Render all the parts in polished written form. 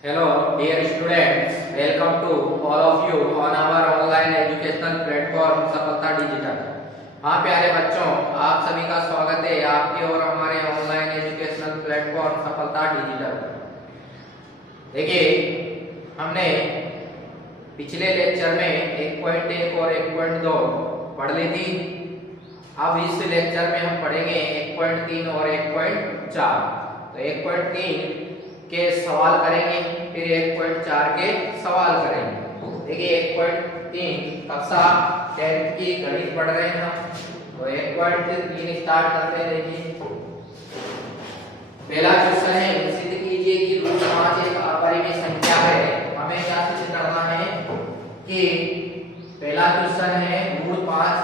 Hello, dear students. Welcome to all of you on our online educational platform सफलता digital. हाँ प्यारे बच्चों, आप सभी का स्वागत है आपके और हमारे ऑनलाइन एजुकेशनल प्लेटफॉर्म सफलता डिजिटल। देखिए, हमने पिछले लेक्चर में 1.1 और 1.2 पढ़ ली थी। अब इस लेक्चर में हम पढ़ेंगे 1.3 और 1.4। तो 1.3 के सवाल करेंगे, फिर 1.4 के सवाल करेंगे। देखिए 1.3 कक्षा 10th की गणित पढ़ रहे हैं हम। तो 1.3 स्टार्ट करते हैं। देखिए पहला क्वेश्चन है, सिद्ध कीजिए कि रूट 5 एक अपरिमेय संख्या है। हमें क्या सिद्ध करना है कि पहला क्वेश्चन है रूट 5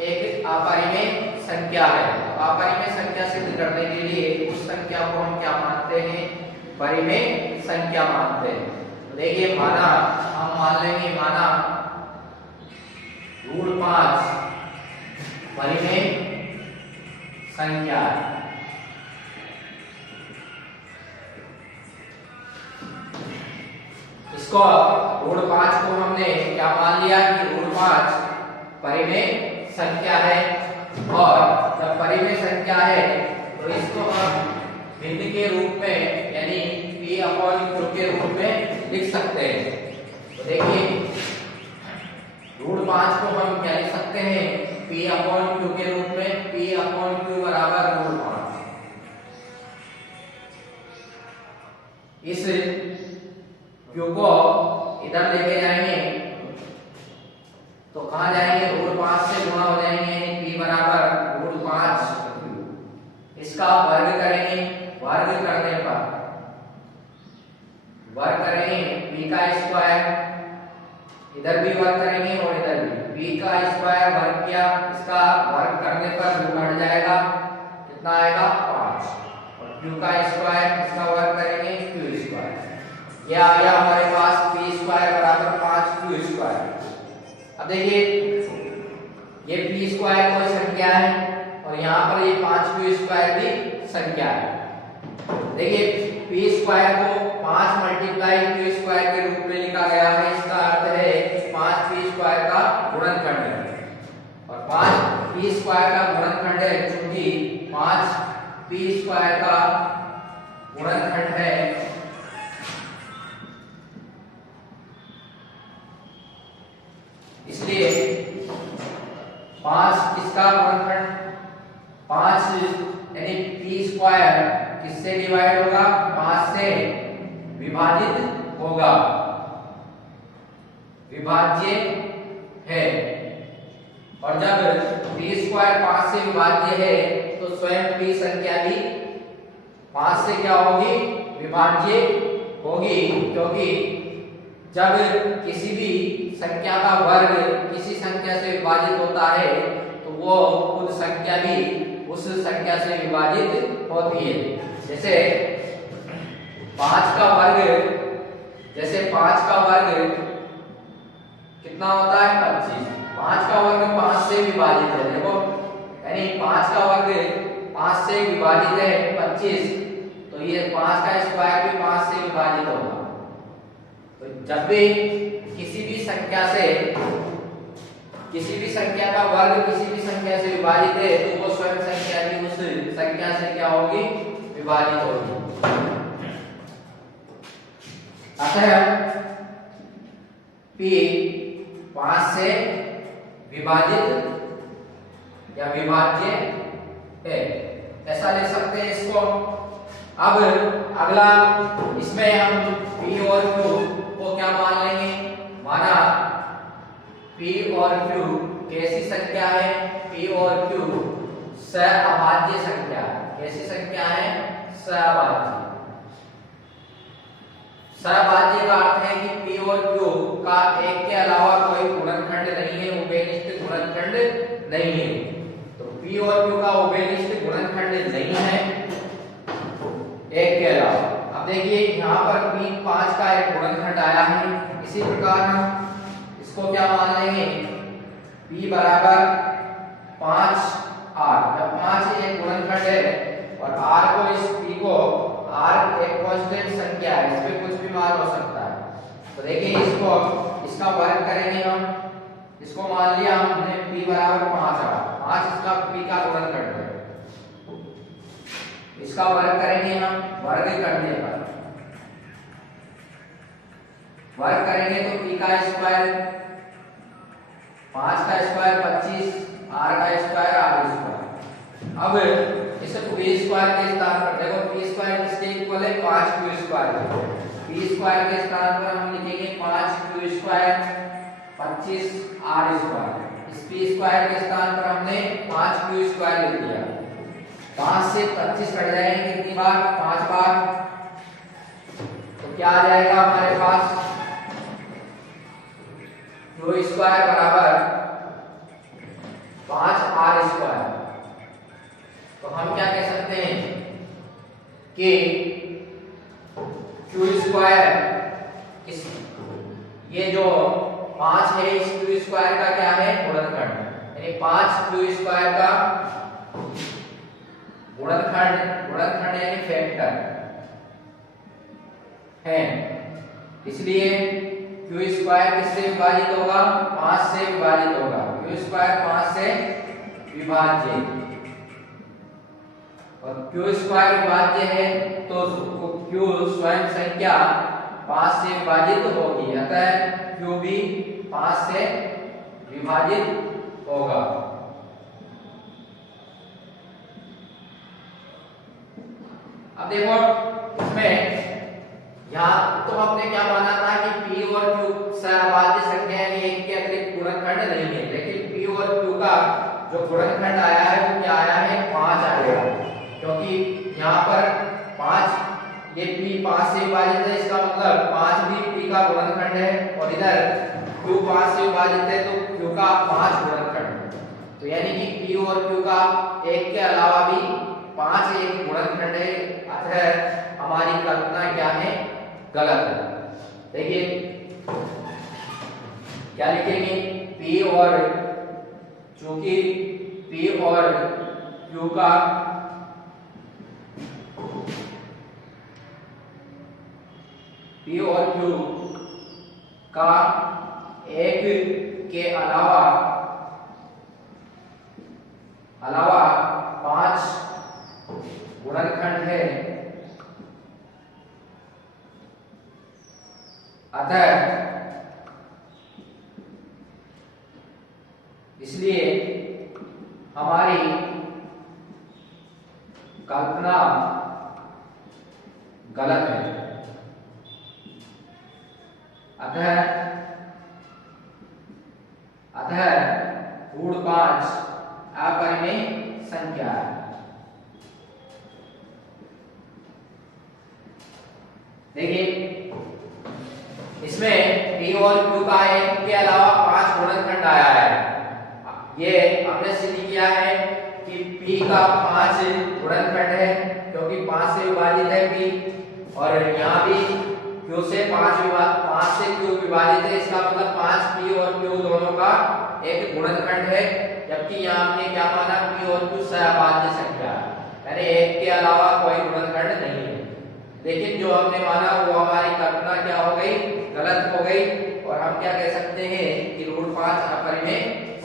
एक अपरिमेय संख्या है। अपरिमेय संख्या सिद्ध करने के लिए उस संख्या को हम क्या मानते हैं? परिमेय संख्या मानते हैं। तो देखिए माना, हम मान लेंगे माना रूट 5 परिमेय संख्या है। इसको रूट 5 को हमने क्या मान लिया कि रूट 5 परिमेय संख्या है। और जब परिमेय संख्या है तो इसको हम भिन्न के रूप में यानी p/q के रूप में लिख सकते हैं। तो देखिए रूट 5 को हम क्या लिख सकते हैं? p/q के रूप में। p/q बराबर रूट 5। इस q को इधर लेके जाएंगे तो कहां जाएंगे? रूट 5 से गुणा हो जाएंगे, यानी p बराबर रूट 5। इसका वर्ग करेंगे, वर्ग करने पर वर्ग करेंगे p का स्क्वायर, इधर भी वर्ग करेंगे और इधर भी p का स्क्वायर वर्ग किया। इसका वर्ग करने पर रूट हट जाएगा, कितना आएगा? 5। और q का स्क्वायर, इसका वर्ग करेंगे q स्क्वायर। यह आ गया हमारे पास p स्क्वायर बराबर 5q स्क्वायर। अब देखिए ये p स्क्वायर कोई संख्या है और यहाँ पर ये 5q स्क्वायर भी संख्या है। देखिए p स्क्वायर को 5 मल्टीप्लाई q स्क्वायर के रूप में लिखा गया है। इसका अर्थ है 5p स्क्वायर का गुणनखंड है। और 5p स्क्वायर का गुणनखंड है, क्योंकि 5p स्क्वायर का गुणनखंड है इसलिए 5 किसका गुणनखंड? 5 यानी p स्क्वायर किससे डिवाइड होगा? 5 से विभाजित होगा, विभाज्य है। और जब p स्क्वायर 5 से विभाज्य है तो स्वयं p संख्या भी 5 से क्या होगी? विभाज्य होगी। क्योंकि जब किसी भी संख्या का वर्ग किसी संख्या से विभाजित होता है तो वो खुद संख्या भी उस संख्या से विभाजित होती है। जैसे 5 का वर्ग, जैसे 5 का वर्ग कितना होता है? 25। 5 का वर्ग 5 से विभाजित है, देखो, यानी 5 का वर्ग 5 से विभाजित है 25, तो ये 5 का स्क्वायर भी 5 से विभाजित होगा। तो जब भी किसी भी संख्या से, किसी भी संख्या का वर्ग किसी भी संख्या से विभाजित है तो वो स्वयं संख्या भी उस संख्या से क्या होगी? विभाजित होगी। अतः p 5 से विभाजित या विभाज्य है, ऐसा ले सकते हैं इसको। अब अगला, इसमें हम p और q को क्या मान लेंगे? माना p और q कैसी संख्या है? p और q सहअभाज्य संख्या। कैसी संख्या है? सहअभाज्य। सहअभाज्य का अर्थ है कि p और q का एक के अलावा कोई गुणनखंड नहीं है, उभयनिष्ठ गुणनखंड नहीं है। तो p और q का उभयनिष्ठ गुणनखंड नहीं है एक के अलावा। अब देखिए यहाँ पर p 5 का एक गुणनखंड आया है। इसी प्रकार हम इसको क्या मान लेंगे? p बराबर 5r। जब 5 एक गुणनखंड है और r को, इस p को r एक कांस्टेंट संख्या है, इसमें कुछ भी मान हो सकता है। तो देखिए इसका वर्ग करेंगे हम, इसको मान लिया हमने p बराबर 5 रहा, 5 इसका p का गुणनखंड है। इसका वर्ग करेंगे हम, वर्ग करने पर वर्ग करेंगे तो p का स्क्वायर 5 का स्क्वायर 25, r का स्क्वायर r स्क्वायर। अब इसे p स्क्वायर के स्थान पर देखो, p स्क्वायर किसके इक्वल है 5q स्क्वायर। p स्क्वायर के स्थान पर हम लिखेंगे 5q स्क्वायर 25 r स्क्वायर। इस p स्क्वायर के स्थान पर हमने 5q स्क्वायर लिख दिया। 5 से 25 कट जाएंगे कितनी बार, 5 बार। तो क्या आ जाएगा हमारे पास, q स्क्वायर बराबर 5r स्क्वायर। तो हम क्या कह सकते हैं कि q स्क्वायर इस ये जो 5 है इस q स्क्वायर का क्या है गुणनखंड, यानी 5q स्क्वायर का गुणनखंड यानी फैक्टर है। इसलिए q स्क्वायर किससे विभाजित होगा, 5 से विभाजित होगा। q स्क्वायर 5 से विभाज्य, और q स्क्वायर विभाज्य है तो q स्वयं संख्या 5 से विभाजित होगी, अतः q भी 5 से विभाजित होगा। अब देखो इसमें यहाँ तो हमने क्या माना था कि p और q सहभाज्य संख्या यानी एक के अतिरिक्त गुणनखंड नहीं है, लेकिन p और q का जो गुणनखंड आया है वो क्या आया है 5 आया, क्योंकि यहाँ पर 5 ये p 5 से विभाजित है, इसका मतलब 5 भी p का गुणनखंड है, और इधर q 5 से विभाजित है तो q का 5 गुणनखंड। तो यानी कि p और q का एक के अलावा भी 5 एक गुणनखंड है, अतः हमारी कल्पना क्या है गलत है। देखिए क्या लिखेंगे, p और चूंकि p और q का p और q का एक के अलावा 5 गुणनखंड है, अतः इसलिए हमारी कल्पना गलत है। अतः ऋण 5 अपरिमेय संख्या है। देखिए इसमें p और q का एक के अलावा 5 गुणनखंड आया है। ये हमने सिद्ध किया है कि p का 5 गुणनखंड है, क्योंकि 5 से विभाजित है p, और यहाँ भी q से 5 से q विभाजित है, इसका मतलब 5p और q दोनों का एक गुणनखंड है। जबकि यहाँ हमने क्या माना, p और q सहभाज्य संख्या, यानी एक के अलावा कोई गुणनखंड नहीं है। लेकिन जो हमने माना वो हमारी कल्पना क्या हो गई, गलत हो गई, और हम क्या कह सकते हैं कि √5 अपरिमेय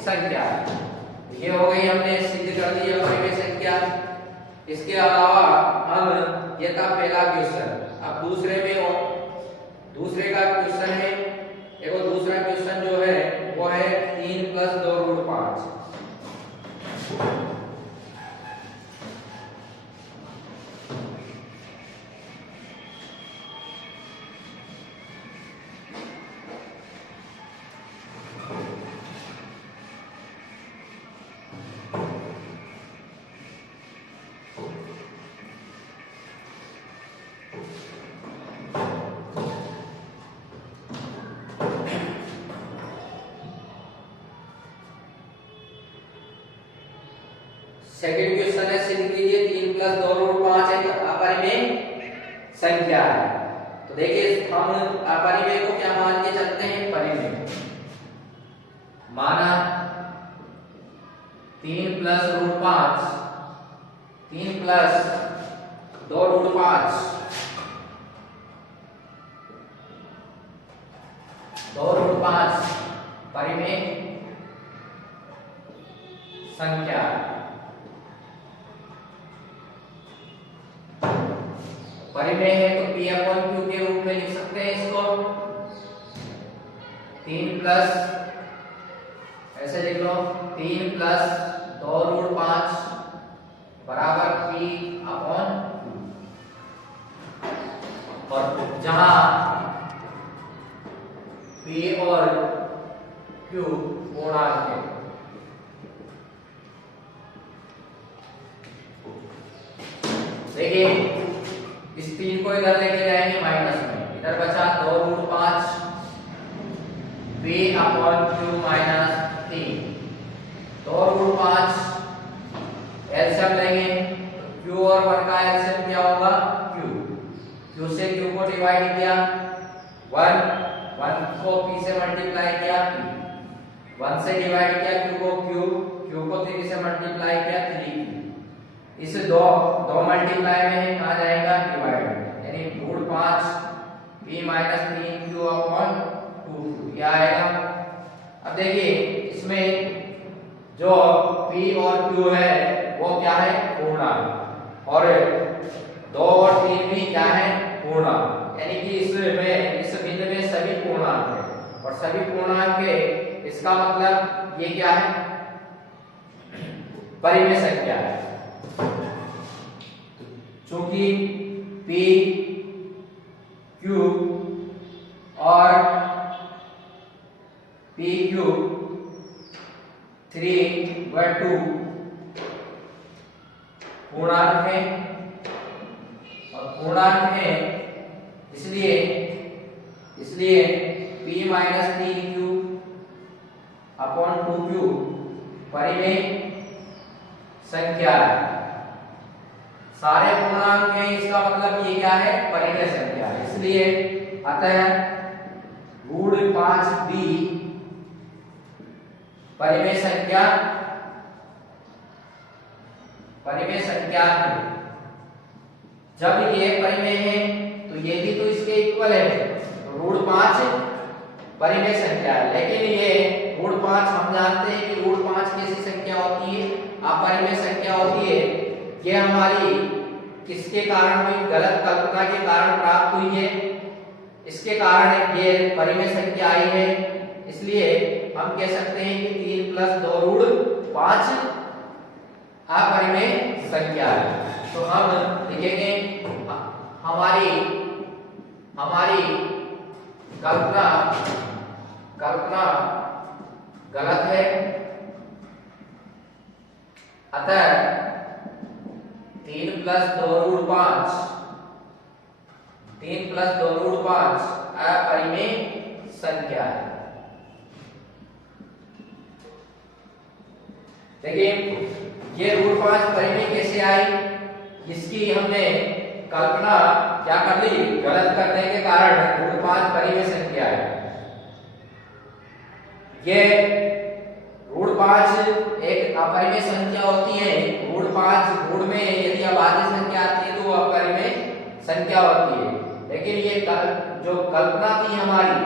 संख्या है। ये हो गई, हमने सिद्ध कर दी अपरिमेय संख्या। इसके अलावा हम, ये था पहला क्वेश्चन। अब दूसरे का क्वेश्चन है, देखो दूसरा क्वेश्चन जो है वो है 3 + 2 √5। सेकंड क्वेश्चन है, सिद्ध कीजिए 3 + 2 √5 एक अपरिमेय संख्या है। तो देखिए हम अपरिमेय को क्या मान के चलते हैं, परिमेय। माना 3 + √5, 3 + 2 √5 2√5 परिमेय संख्या। परिमेय है तो P अपॉन Q के रूप में लिख सकते हैं इसको। 3 प्लस, ऐसे लिख लो, 3 प्लस 2√5 बराबर P अपॉन Q। और जहां P और Q पूर्णांक है। देखिए इस 3 को इधर लेके जाएंगे माइनस में, इधर बचा 2√5 P upon Q minus 3। 2√5 LCM लेंगे तो Q और 1 का एलसीएम क्या होगा? Q से Q को डिवाइड किया 1 को P से मल्टीप्लाई किया P, 1 से डिवाइड किया Q को Q को 3 से मल्टीप्लाई किया 3Q। इस दो मल्टीप्लाई में कहा जाएगा डिवाइड, यानी √5 P minus 3Q upon 2Q क्या आएगा। अब देखिए इसमें जो P और Q है वो क्या है? पूर्णांक, और 2 और 3 भी क्या है? पूर्णांक, यानी कि इस बिंदु में सभी पूर्णांक है, और सभी पूर्णांक है इसका मतलब ये क्या है? परिमेय संख्या है। चूंकि P, Q और PQ 3/2 पूर्णांक है, और पूर्णांक है इसलिए P minus 3Q upon 2Q परिमेय संख्या है। सारे पूर्णांक हैं, इसका मतलब ये क्या है? परिमेय संख्या है। इसलिए अतः √5B परिमेय संख्या है। जब ये परिमेय है तो ये भी तो इसके इक्वल है, तो √5 परिमेय संख्या है। लेकिन ये √5 हम जानते हैं कि √5 कैसी संख्या होती है? अपरिमेय संख्या होती है। ये हमारी किसके कारण हुई? गलत कल्पना के कारण प्राप्त हुई है, इसके कारण ये परिमेय संख्या आई है। इसलिए हम कह सकते हैं कि 3 प्लस 2√5 अपरिमेय संख्या है। तो हम लिखेंगे हमारी कल्पना गलत है, अतः 3 प्लस 2√5 अपरिमेय संख्या है। देखिए ये √5 परिमेय कैसे आई? इसकी हमने कल्पना क्या कर ली? गलत करने के कारण √5 परिमेय संख्या है। ये √5 एक अपरिमेय संख्या होती है। √5 में यदि अभाज्य संख्या आती है तो वो अपरिमेय संख्या होती है। लेकिन ये जो कल्पना थी हमारी,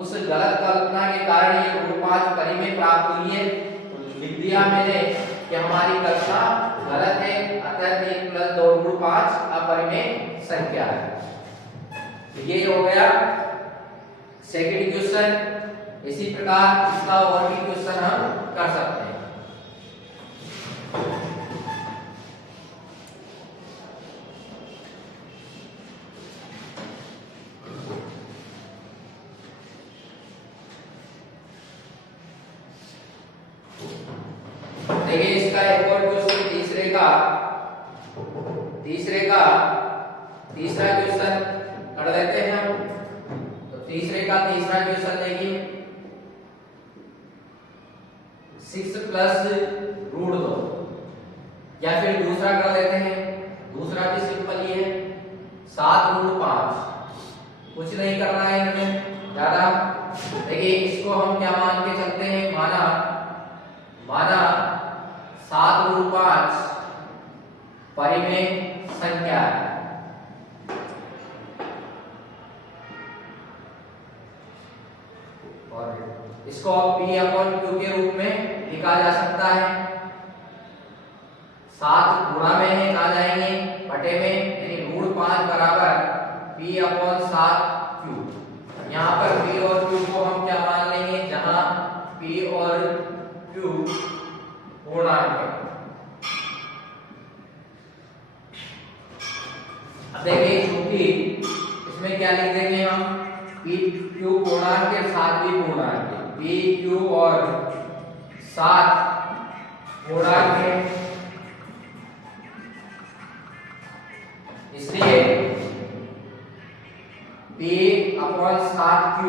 उस गलत कल्पना के कारण ये √5 परिमेय प्राप्त हुई है। तो लिख दिया मैंने कि हमारी कल्पना गलत है, अतः 3 प्लस 2√5 अपरिमेय संख्या है। तो ये हो गया सेकंड क्वेश्चन। इसी प्रकार इसका और भी क्वेश्चन हम कर सकते हैं। देखिए इसका एक और क्वेश्चन तीसरा क्वेश्चन कर लेते हैं हम। तो तीसरा क्वेश्चन देखिए 6 प्लस √2, या फिर दूसरा कर लेते हैं। दूसरा भी सिंपल ही है, 7√5। कुछ नहीं करना है इनमें ज्यादा। देखिए इसको हम क्या मान के चलते हैं? माना 7√5 परिमेय संख्या है। और इसको P अपॉन Q के रूप में लिखा जा सकता है। 7 गुणा में है, कहा जाएंगे बटे में, यानी √5 बराबर P अपॉन 7Q। यहाँ पर P और Q को हम क्या मान लेंगे, जहां P और Q पूर्णांक है। अब देखिए क्योंकि इसमें क्या लिख देंगे हम, P Q पूर्णांक के 7 भी पूर्णांक है, P Q और 7 पूर्णांक है, इसलिए P अपॉन 7Q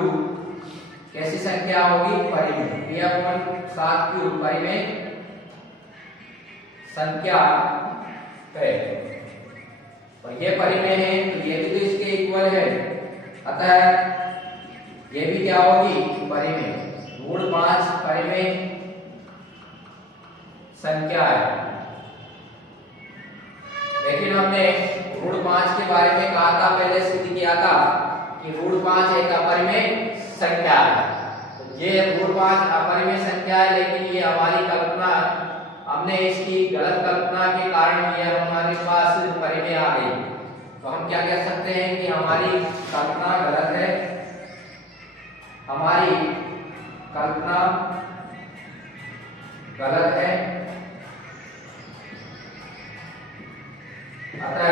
कैसी संख्या होगी, परिमेय। P अपॉन 7Q परिमेय संख्या है, और ये परिमेय है तो ये भी तो इसके इक्वल है, अतः ये भी क्या होगी, परिमेय। √5 परिमेय संख्या है। लेकिन हमने √5 के बारे में कहा था, पहले सिद्ध किया था कि √5 एक अपरिमेय संख्या है। तो ये √5 अपरिमेय संख्या है, लेकिन ये हमारी कल्पना, हमने इसकी गलत कल्पना के कारण ये हमारे पास परिमेय आ गई। तो हम क्या कह सकते हैं कि हमारी कल्पना गलत है, हमारी कल्पना गलत है, अतः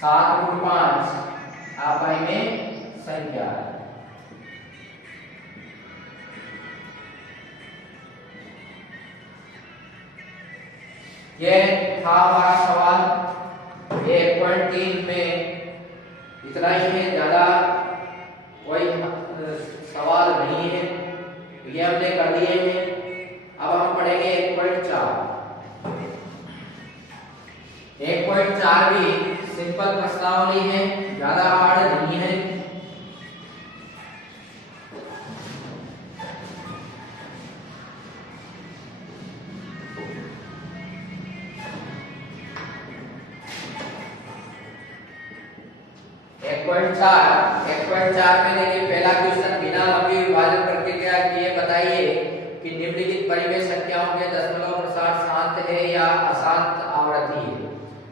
7√5 अपरिमेय संख्या है। ये था हमारा सवाल 1.3 में, इतना ही है, ज्यादा कोई सवाल नहीं है, ये हमने कर दिए हैं। अब हम पढ़ेंगे 1.4। 1.4 भी सिंपल प्रश्नावली है, ज्यादा हार्ड नहीं है। एक पॉइंट चार में देखिए पहला क्वेश्चन, बिना लंबी विभाजन प्रक्रिया किए बताइए कि निम्नलिखित परिमेय संख्याओं के दशमलव प्रसार शांत है या अशांत आवृत्ति है।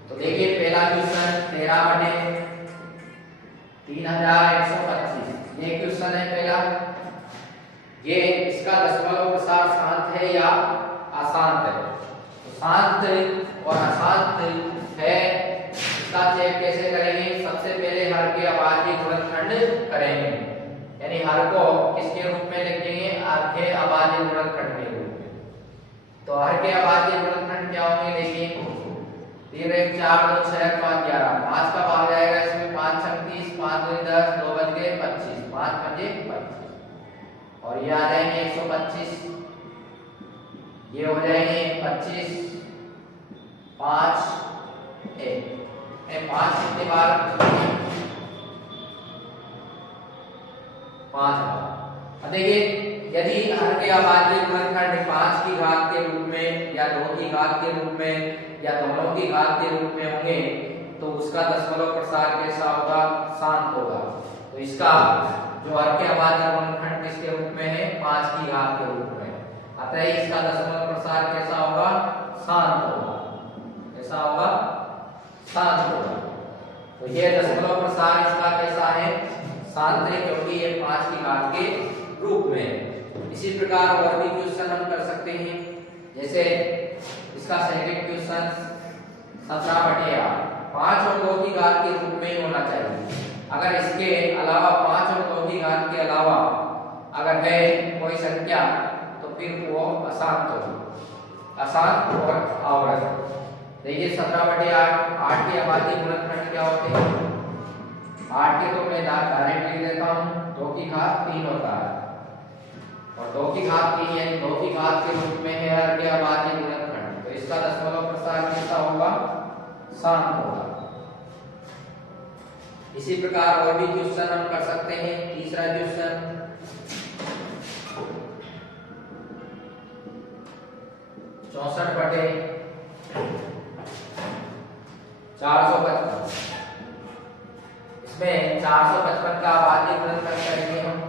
तो देखिए पहला क्वेश्चन 13/3125, ये क्वेश्चन है पहला। ये इसका दशमलव प्रसार शांत है या अशांत है। तो शांत और अशांत है, इसका चेक कैसे करेंगे, सबसे पहले हर के अभाज्य गुणनखंड करेंगे, यानी हर को किसके रूप में लिखेंगे, हर के अभाज्य गुणनखंड के रूप में। तो हर के अभाज्य गुणनखंड क्या होंगे, देखिए 3 1 4 2 6 5 11, 5 का भाग जाएगा इसमें, 5 6 30, 5 2 10, 2 बच गए 25, 5 5 25, और ये आ जाएंगे 125, ये हो जाएंगे 25 5 1, 5 कितने बार, 5 बार। देखिए यदि हर के अभाज्य गुणनखंड 5 की घात के रूप में या 2 की घात के रूप में या दोनों की घात के रूप में होंगे तो उसका दशमलव प्रसार कैसा होगा, शांत होगा। तो इसका जो हर के अभाज्य गुणनखंड किसके रूप में है, 5 की घात के रूप में, अतः इसका दशमलव प्रसार कैसा होगा, शांत होगा। कैसा होगा, शांत होगा। तो ये दशमलव प्रसार इसका कैसा है, शांत है, क्योंकि ये 5 की घात के रूप में है। इसी प्रकार और भी क्वेश्चन हम कर सकते हैं, जैसे इसका सेकंड क्वेश्चन 17/8, 5 और 2 की घात के रूप में ही होना चाहिए। अगर इसके अलावा 5 और 2 की घात के अलावा अगर है कोई संख्या तो फिर वो अशांत होगी, अशांत और आवर्त। देखिए 17/8, 8 के अभाज्य गुणनखंड क्या होते हैं, 8 के तो मैं डायरेक्ट लिख देता हूँ, 2 की घात 3 होता है, और 2 की घात 3 यानी 2 की घात के रूप में है हर के अभाज्य गुणनखंड। तो इसका दशमलव प्रसार कैसा होगा, शांत होगा। इसी प्रकार और भी क्वेश्चन हम कर सकते हैं। तीसरा क्वेश्चन 64/455, इसमें 455 का आबादी गुणनखंड करेंगे हम।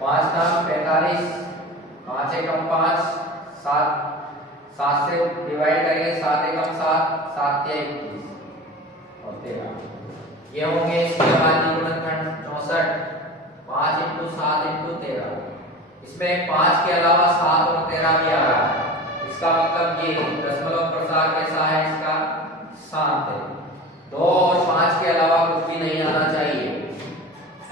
5 का 45, 5 एकम 5, 7 से डिवाइड करेंगे, 7 एकम 7, 7 तिया 21 और 13। ये होंगे इसके आबादी गुणनखंड 64। 5 × 7 × 13। इसमें 5 के अलावा 7 और 13 भी आ रहा है। इसका मतलब ये दशमलव प्रसार कैसा है, इसका शांत है। 2 और 5 के अलावा कुछ भी नहीं आना चाहिए।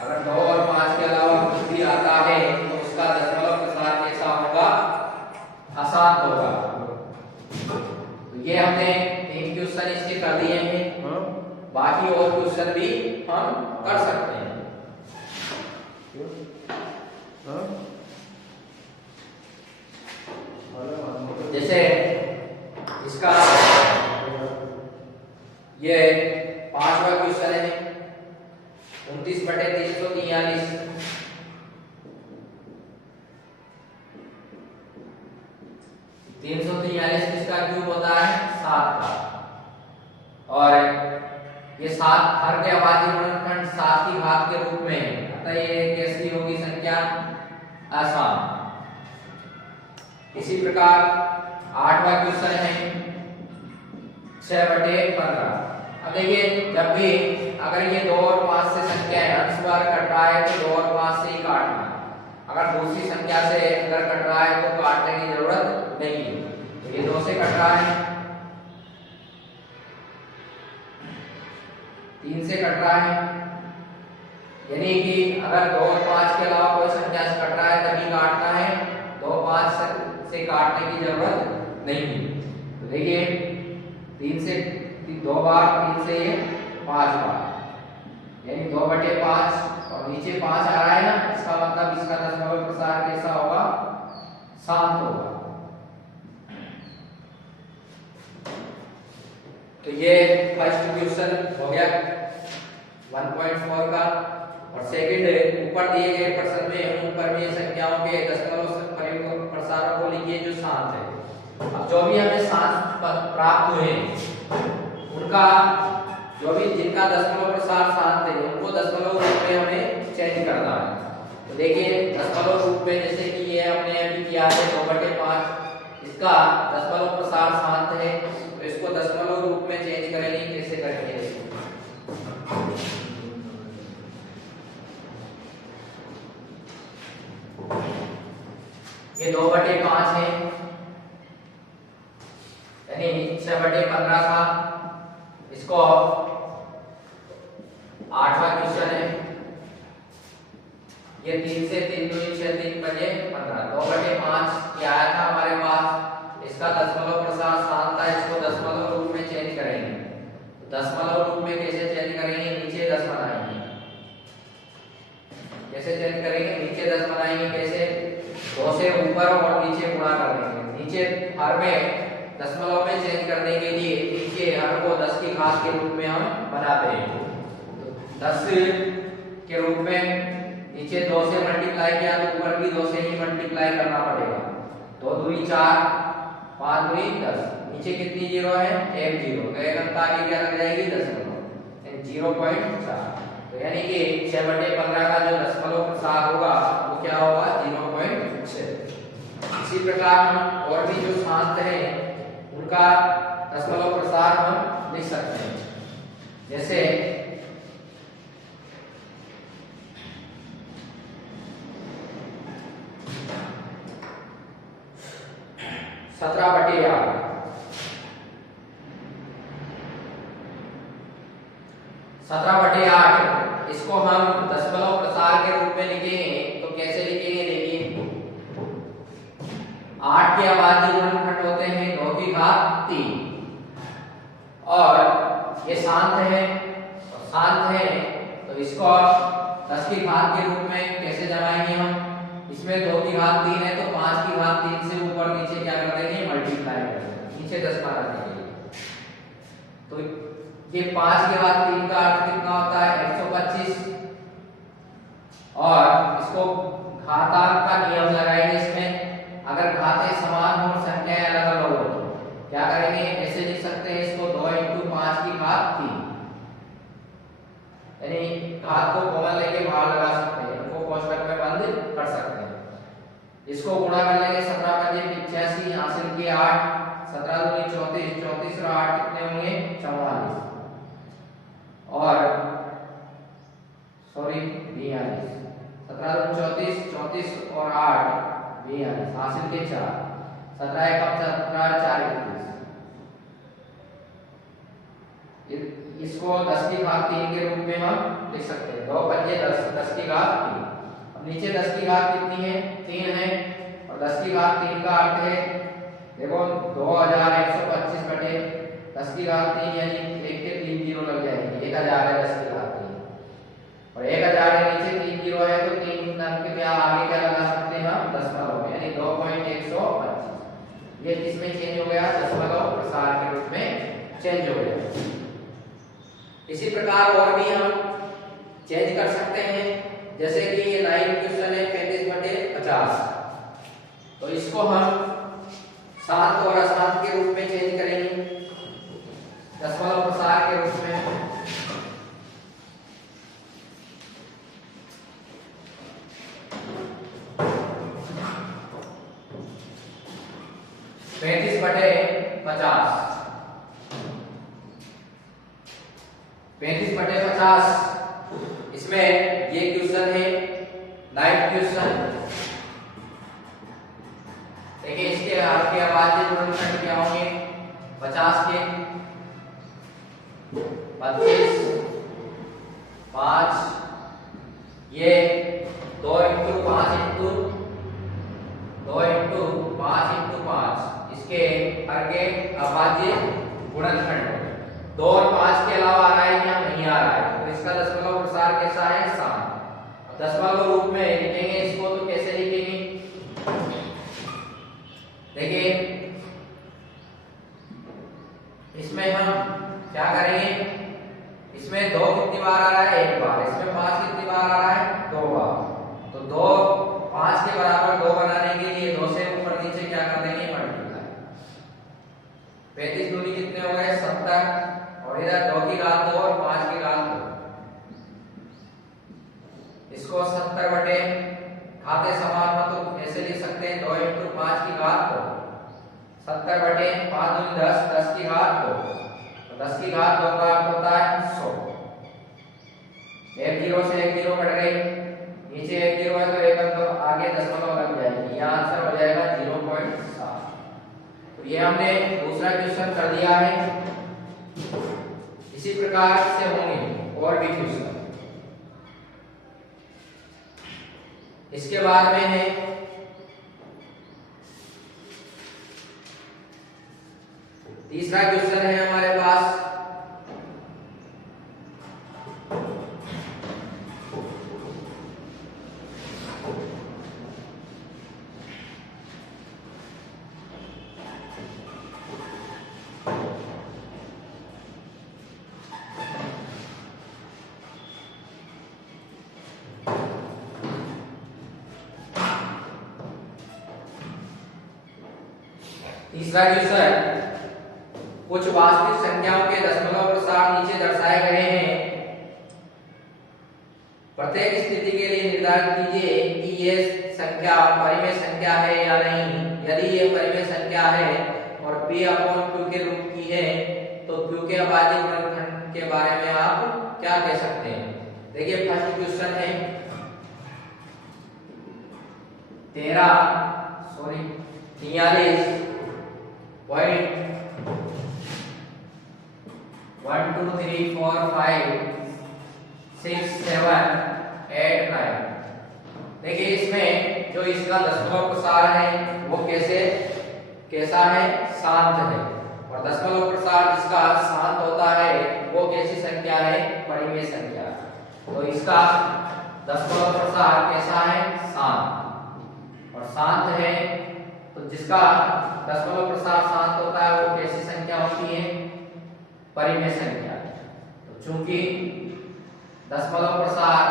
अगर 2 और 5 के अलावा कुछ भी आता है तो उसका दशमलव प्रसार कैसा होगा, अशांत होगा। तो ये हमने 3 क्वेश्चन इसके कर दिए हैं। बाकी और क्वेश्चन भी हम कर सकते हैं। जैसे इसका ये 5वां क्वेश्चन है 29/343। 343 किसका क्यूब होता है, 7 का। और ये 7 हर के आबादी गुणनखंड 7 की घात के रूप में है, अतः ये कैसी होगी संख्या, आसान। इसी प्रकार 8वां क्वेश्चन है 6/15। अब देखिए जब भी अगर ये 2 और 5 से संख्या है, अंश बार कट रहा है तो 2 और 5 से ही काटना। अगर दूसरी संख्या से अगर कट रहा है तो काटने की जरूरत नहीं है। तो ये 2 से कट रहा है, 3 से कट रहा है, यानी कि अगर 2 और 5 के अलावा कोई संख्या से कट रहा है तभी काटना है। 2 5 से काटने की जरूरत नहीं है। तो देखिए 3 से 2 बार, 3 से ये 5 बार, यानी 2/5 और नीचे 5 आ रहा है ना, इसका मतलब इसका दशमलव प्रसार कैसा होगा, शांत होगा। तो ये फर्स्ट क्वेश्चन हो गया 1.4 का। और सेकंड, ऊपर दिए गए प्रश्न में उन परमीय संख्याओं के दशमलव प्रसारों को लिखिए जो शांत है। अब जो भी हमें शांत प्राप्त हुए उनका जो भी जिनका दशमलव प्रसार शांत है उनको दशमलव रूप में हमें चेंज करना है। तो देखिए दशमलव रूप में जैसे कि ये हमने अभी किया है 2/5, इसका दशमलव प्रसार शांत है, तो इसको दशमलव रूप में चेंज करेंगे। कैसे करेंगे, ये 2/5 है, यानी 6/15 था। इसको 8वां क्वेश्चन है, ये 3 से 3 2 6 3 बजे 15। 2/5 ये आया था हमारे पास, इसका दशमलव प्रसार शांत था, इसको दशमलव रूप में चेंज करेंगे। तो दशमलव रूप में कैसे चेंज करेंगे, नीचे 10 बनाएंगे। कैसे चेंज करेंगे, नीचे 10 बनाएंगे। कैसे, 2 से ऊपर और नीचे गुणा कर देंगे। नीचे हर में दशमलव में चेंज करने के लिए नीचे हर को 10 की घात के रूप में हम बनाते हैं। तो 10 के रूप में नीचे 2 से मल्टीप्लाई किया तो ऊपर भी 2 से ही मल्टीप्लाई करना पड़ेगा। 2 दूनी 4, 5 दूनी 10, नीचे कितनी जीरो है, 1 जीरो, तो एक अंक आगे क्या लग जाएगी, दशमलव, 0.4। तो यानी कि 6/15 का जो दशमलव प्रसार होगा वो क्या होगा, 0.6। इसी प्रकार हम और भी जो शांत है उनका दशमलव प्रसार हम लिख सकते हैं। जैसे 17/8, 17/8 इसको हम दशमलव प्रसार के रूप में लिखेंगे। तो कैसे लिखेंगे, देखिए 8 के आबादी गुणनखंड होते हैं 2 की घात 3, और ये शांत है, और शांत है तो इसको 10 की घात के रूप में कैसे जमाएंगे हम, इसमें 2 की घात 3 है तो 5 की घात 3 से ऊपर नीचे क्या कर देंगे, मल्टीप्लाई कर देंगे, नीचे 10 बना देंगे। तो ये 5 के घात 3 का अर्थ कितना होता है, 125। और इसको घातांक का नियम लगाएंगे। इसमें अगर घातें समान हो, संख्याएं अलग अलग हो, क्या करेंगे, ऐसे लिख सकते हैं इसको 2 × 5 की घात 3, यानी घात को कॉमन लेके बाहर लगा सकते हैं, इनको कोष्ठक में बंद कर सकते हैं। इसको गुणा कर लेंगे 17 × 5 = 85, हासिल के 8, 17 × 2 = 34, 34 और 8 कितने होंगे 44, और सॉरी 42, 17 × 2 = 34, 34 और 8 42, हासिल के 4, 17 × 1 = 17, 4 = 21। इसको 10 की घात 3 के रूप में हम लिख सकते हैं, 2 × 5 = 10, 10 की घात 3। अब नीचे 10 की घात कितनी है, 3 है, और 10 की घात 3 का अर्थ है देखो 2125 बटे 10 की घात 3, यानी 1 के 3 जीरो लग जाएंगे, 1000 है 10 की घात 3, और 1000 है नीचे 3 जीरो है तो 3 अंक के क्या आगे क्या लगा सकते हैं हम दशमलव में, यानी 2.125। ये किसमें चेंज हो गया, दशमलव प्रसार के रूप में चेंज हो गया। इसी प्रकार और भी हम चेंज कर सकते हैं, जैसे कि ये 9 क्वेश्चन है 35/50, तो इसको हम शांत और अशांत के रूप में चेंज करेंगे, दशमलव प्रसार के रूप में। 35/50, 35/50, इसमें ये क्वेश्चन है 9 क्वेश्चन। देखिए इसके आपके अभाज्य गुणनखंड क्या होंगे, 50 के 32, 5, ये 2 × 5 × 5, इसके हर के अभाज्य गुणनखंड 2 और 5 के अलावा आ रहा है या नहीं आ रहा है, तो इसका दशमलव प्रसार कैसा है, शांत। दशमलव रूप में लिखेंगे इसको तो कैसे लिखेंगे, देखिए इसमें हम क्या करेंगे, इसमें 2 कितनी बार आ रहा है, 1 बार, इसमें 5 कितनी बार आ रहा है, 2 बार, तो 2 5 के बराबर 2 बनाने के लिए 2 से ऊपर नीचे क्या कर देंगे, मल्टीप्लाई। 35 दूनी कितने हो गए 70, और इधर 2 की घात 2 और 5 की घात 2, इसको 70 बटे घाते समान हो तो ऐसे लिख सकते हैं 2 × 5 की घात 2, 70 बटे 5 दूनी 10, 10 की घात 2, तो 10 की घात 2 का अर्थ होता है 100। 1 जीरो से 1 जीरो कट गई, नीचे 1 जीरो है तो 1 अंक आगे दशमलव लग जाएगी, यह आंसर हो जाएगा 0.7। तो ये हमने दूसरा क्वेश्चन कर दिया है। इसी प्रकार से होंगे और भी क्वेश्चन। इसके बाद में है तीसरा क्वेश्चन है हमारे पास, तीसरा क्वेश्चन, कुछ वास्तविक संख्याओं के दशमलव प्रसार नीचे दर्शाए गए हैं, प्रत्येक स्थिति के लिए निर्धारित कीजिए कि ये संख्या परिमेय संख्या है या नहीं। यदि ये परिमेय संख्या है और p/q के रूप की है तो q के अभाज्य गुणनखंड के बारे में आप क्या कह सकते हैं। देखिए फर्स्ट क्वेश्चन है 43.123456789। देखिए इसमें जो इसका दशमलव प्रसार है वो कैसा है, शांत है, और दशमलव प्रसार जिसका शांत होता है वो कैसी संख्या है, परिमेय संख्या। तो इसका दशमलव प्रसार कैसा है, शांत, और शांत है तो जिसका दशमलव प्रसार शांत होता है वो कैसी संख्या होती है, परिमेय संख्या। तो चूंकि दशमलव प्रसार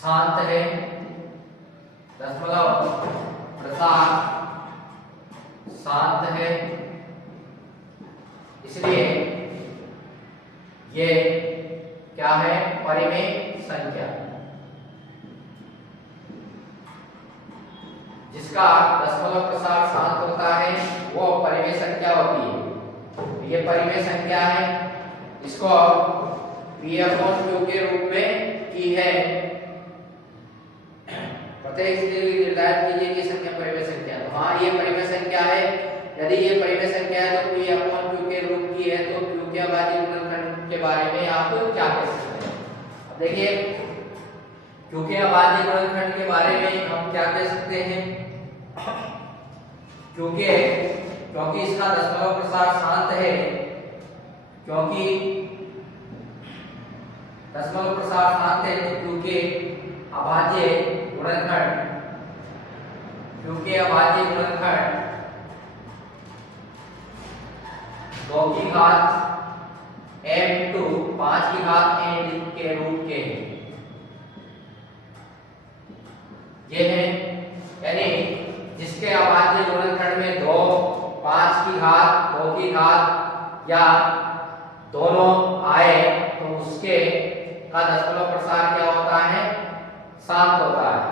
शांत है, दशमलव प्रसार शांत है, इसलिए ये क्या है? परिमेय संख्या। जिसका दशमलव प्रसार शांत होता है वो परिमेय संख्या होती है। ये परिमेय संख्या है, इसको P/Q के रूप में की है। प्रत्येक स्थिति निर्धारित कीजिए कि संख्या परिमेय संख्या। तो हाँ, ये परिमेय संख्या है। यदि ये परिमेय संख्या है तो P/Q के रूप की है, तो Q के अभाज्य गुणनखंड के बारे में आप क्या कह सकते हैं? अब देखिए, Q के अभाज्य गुणनखंड के बारे में हम क्या कह सकते हैं? क्योंकि इसका दशमलव प्रसार शांत है, क्योंकि दशमलव प्रसार शांत है, तो Q के अभाज्य गुणनखंड 2 की घात m टू 5 की घात n के रूप के ये है। यानी जिसके अभाज्य गुणनखंड में 2, 5 की घात, 2 की घात या दोनों आए तो उसके का दशमलव प्रसार क्या होता है? शांत होता है।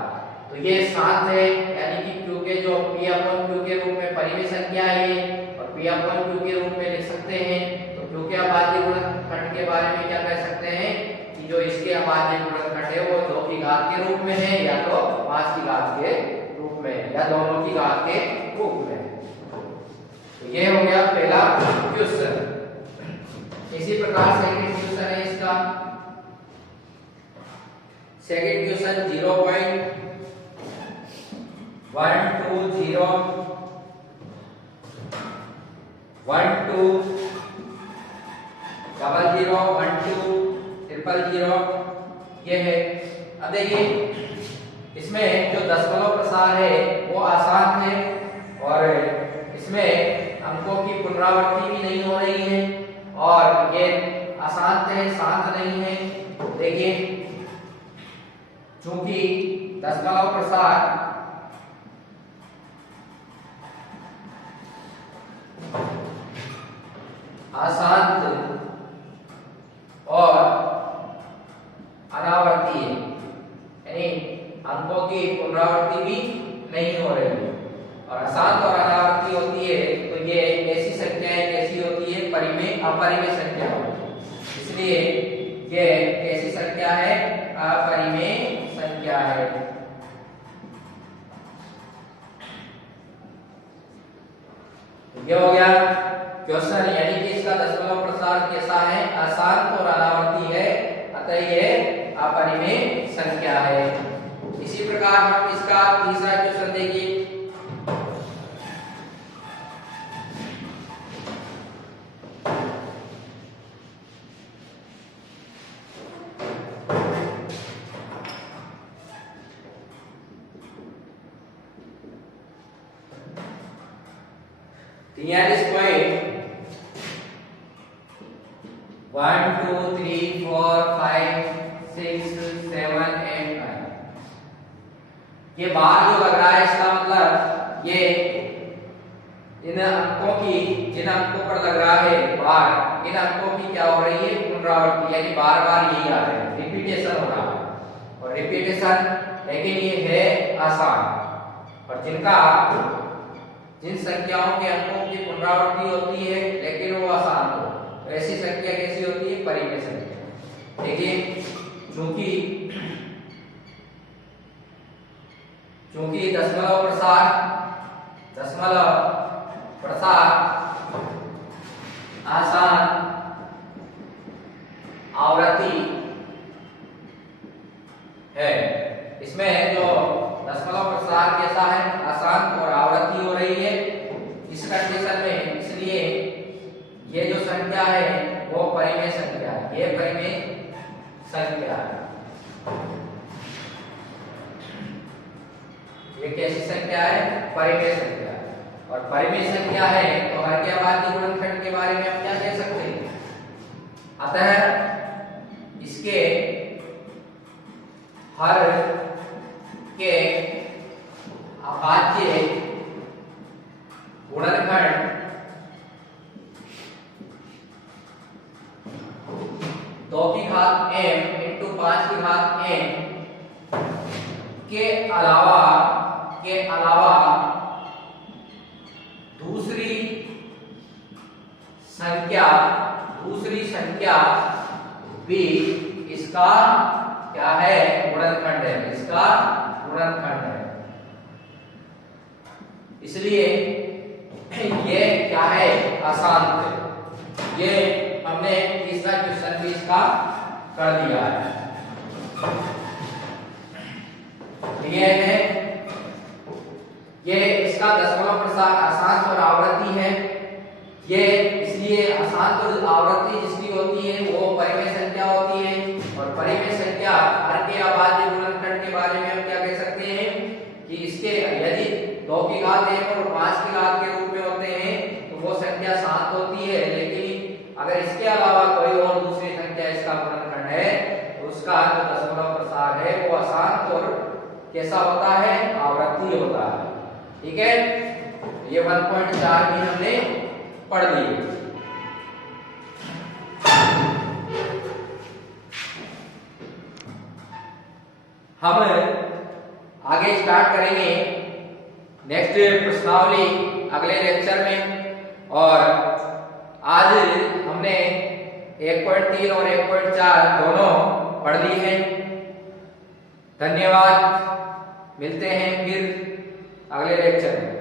तो ये शांत है, यानी कि Q के जो P/Q के रूप में परिमेय संख्या है और P/Q के रूप में लिख सकते हैं। तो Q के अभाज्य गुणनखंड के बारे में क्या कह सकते हैं कि जो इसके अभाज्य गुणनखंड है वो 2 की घात के रूप में है, या तो 5 की घात के रूप में, या दोनों की घात के रूप में। तो ये हो गया पहला क्वेश्चन। इसी प्रकार सेकंड क्वेश्चन है इसका। सेकंड क्वेश्चन 0.120 ये है। अब देखिए, इसमें जो दशमलव प्रसार है वो आसान है और इसमें अंकों की पुनरावृत्ति भी नहीं हो रही है और ये आसान है, शांत नहीं है। देखिए, चूंकि दशमलव प्रसार अशांत और अनावर्ती है, यानी अंकों की पुनरावृत्ति भी नहीं हो रही है और अशांत और अनावर्ती होती है, तो ये ऐसी संख्याएं कैसी होती है? परिमेय अपरिमेय संख्या होती है। इसलिए ये कैसी संख्या है? अपरिमेय संख्या है। ये हो गया क्वेश्चन, यानी कि इसका दशमलव प्रसार कैसा है? अशांत और अनावर्ती है, अतः ये अपरिमेय संख्या है। इसी प्रकार हम इसका तीसरा क्वेश्चन देखिए। Here is point 1 2 3 4 5 6 7 8 9। ये बार जो लग रहा है इसका मतलब ये इन अंकों की, जिन अंकों पर लग रहा है बार, इन अंकों की क्या हो रही है? पुनरावृत्ति, यानी बार बार यही आ रहे हैं, रिपीटेशन हो रहा है। और रिपीटेशन, लेकिन ये है आसान। और जिन संख्याओं के अंकों की पुनरावृत्ति होती है लेकिन वो आसान हो, तो ऐसी संख्या कैसी होती है? परिमेय संख्या। देखिए, चूंकि दशमलव प्रसार आसान आवृत्ति है, इसमें जो दशमलव प्रसार कैसा है? आसान और आवृत्ति हो रही है इस कंडीशन में, इसलिए ये जो संख्या है वो परिमेय संख्या है। ये परिमेय संख्या है। ये कैसी संख्या है? परिमेय संख्या। और परिमेय संख्या है तो हर के अभाज्य गुणनखंड के बारे में हम क्या कह सकते हैं? अतः इसके हर के अभाज्य गुणनखंड 2 की घात m इंटू 5 की घात n के अलावा दूसरी संख्या भी इसका क्या है, गुणनखंड है, इसका गुणनखंड है। इसलिए ये क्या है, अशांत। ये हमने तीसरा क्वेश्चन भी इसका कर दिया है। ये है, ये इसका दशमलव प्रसार अशांत और आवृत्ति है। ये इसलिए अशांत और आवृत्ति जिसकी होती है वो परिमेय संख्या होती है, और परिमेय संख्या हर के अभाज्य गुणनखंड के बारे में हम क्या कह सकते हैं कि इसके यदि 2 की घात m और 5 की घात के रूप में होते हैं तो वो संख्या शांत होती है, लेकिन अगर इसके अलावा कोई और दूसरी संख्या इसका गुणनखंड है तो उसका जो दशमलव प्रसार है वो अशांत और कैसा होता है, आवृत्ति होता है। ठीक है, ये 1.4 भी हमने पढ़ लिए। हम आगे स्टार्ट करेंगे नेक्स्ट प्रश्नावली अगले लेक्चर में, और आज हमने 1.3 और 1.4 दोनों पढ़ ली है। धन्यवाद, मिलते हैं फिर अगले लेक्चर में।